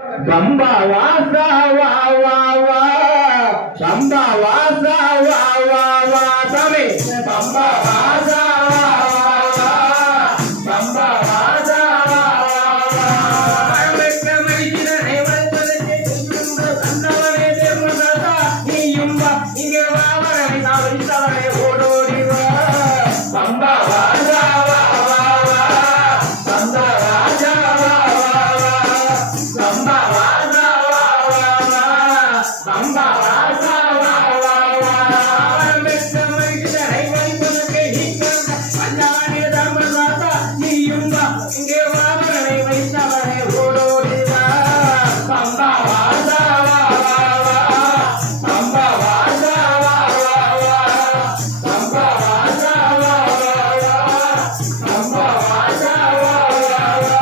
பம்பா வாசா வா வா வா பம்பா வாசா வா வா வா சாமி பம்பா வாசா வா வா வா பம்பா வாசா வா வா வா வெக்க மைதிரனை வந்ததே அந்தவனே தேவனாதா நீயும் வா இங்கே வா வரனை நாவித்தவனே ஓடோடி வா பம்பா வாசா வா வா வா பம்பா வாசா வா வா வா பம்பா பம்பா வாசா வா வா வா வெக்க மைதிரனை வந்ததே அந்தவனே தேவனாதா நீயும் வா இங்கே வா வரனை வைத்தவனே ஓடோடி வா பம்பா வாசா வா வா வா பம்பா வாசா வா வா வா பம்பா வாசா வா வா வா பம்பா வாசா வா வா வா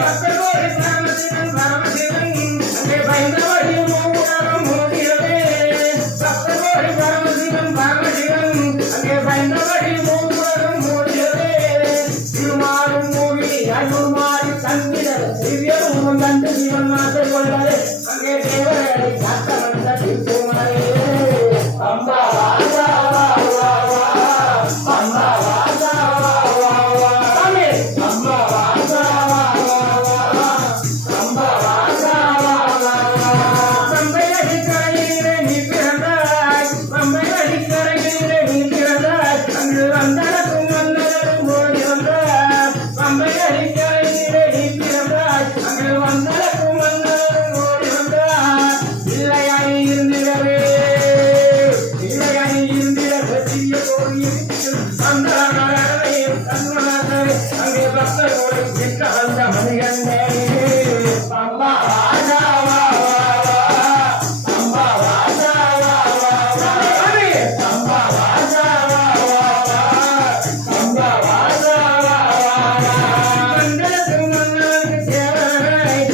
பக்கரோடி பரமசிவன் பரமசிவன் அங்கே பயந்தவடி மூவரும் மூடியவே பக்கரோடி பரமசிவன் பரமசிவன் அங்கே பயந்தவடி மூவரும் மூடியவே திருமாலும் மூடி அருள்மாறி தந்திர திவ்யமும் தந்து ஜீவன் மாற்ற கொள்ளவே அங்கே தேவரை காத்த வந்த திருமாலே பம்பா வாசா வா வா வா பம்பா வாசா வா வா வா பம்பா வாசா வா வா வா பம்பா வாசா வா வா வா பம்பை அடிக்கரையிலே நீ பிறந்தாய் பம்பை அடிக்கரையிலே நீ பிறந்தாய் அங்கு வந்தனக்கும் வந்தனக்கும் ஓடி வந்தாய் பம்பை அடிக்கரையிலே நீ பிறந்தாய் அங்கு வந்தனக்கும் வந்தனக்கும் ஓடி வந்தாய் இல்லையாய் இருந்திடவே இல்லையாய் இருந்திடவே சிறிய கோயில் அங்கே பக்தரோடு சென்ற வந்த மணிகண்டே பம்பா வாசா வா வா வா பம்பா வாசா வா வா வா பம்பா வாசா வா வா வா பம்பா வாசா வா வா வா மண்டலத்து மன்னனுக்கு சேவனாய்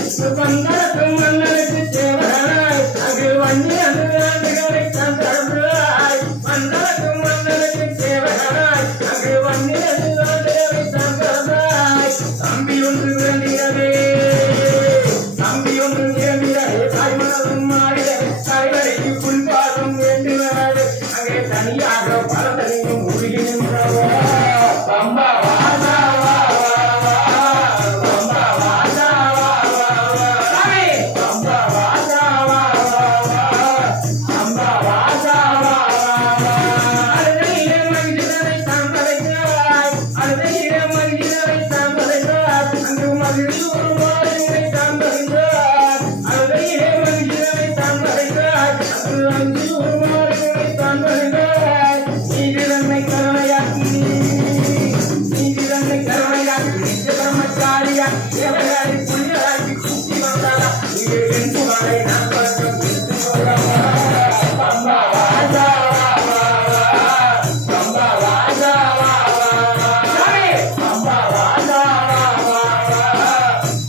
மண்டலத்து மன்னனுக்கு சேவனாய் அங்கு வண்ணி அந்துகளை தந்தாய் மண்டலத்து மன்னனுக்கு சேவனாய் அங்கு வண்ணி அந்துகளை தந்தாய் தம்பி ஒன்று வேண்டியதே தம்பி ஒன்று வேண்டியதே தாய்மனதும் மாறிட தலைவரைக்கு புல்பாடும் வேண்டுவது அங்கே தனியாக பலதனையும் உருகி நின்றவோ பம்பா வாசா வா வா வா பம்பா வாசா வா வா வா பம்பா வாசா வா வா வா பம்பா வாசா வா வா வா அழுதையிலே மகிழ்ந்ததை தாம்பதைத்தாய் அழுதையிலே மகிழ்ந்ததை தாம்பதைத்தாய் அங்கு மகிழ்ச்சி ஒரு மாலை தாம்பதைத்தாய் அழுதையிலே மகிழ்ந்ததை தாம்பதைத்தாய் அங்கு அஞ்சு ஒரு மாலை தாம்பதைத்தாய் நீதிரன்மை கருணையாக்கி நீதிரன்மை கருணையாக்கி நித்திய பிரம்மச்சாரியா தேவராடி புண்ணியராக்கி கூட்டி வந்தாரா இது என் புகழை நான் பக்கம் விட்டு சொல்லவா பம்பா வாசா வா வா வா பம்பா வாசா வா வா வா பம்பா வாசா வா வா வா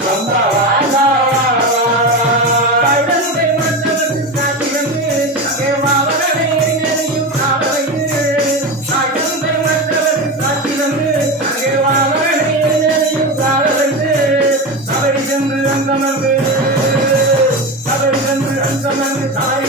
பம்பா வாசா வா வா வா கைடந்தை மன்னனுக்கு காட்சி வந்து அங்கே மாவரனை எரியும் காவலைந்து கைடந்தை மன்னனுக்கு காட்சி வந்து அங்கே மாவரனை எரியும் காவலைந்து அவரி சென்று அந்தமர்ந்து அவரி சென்று அந்தமர்ந்து தாய்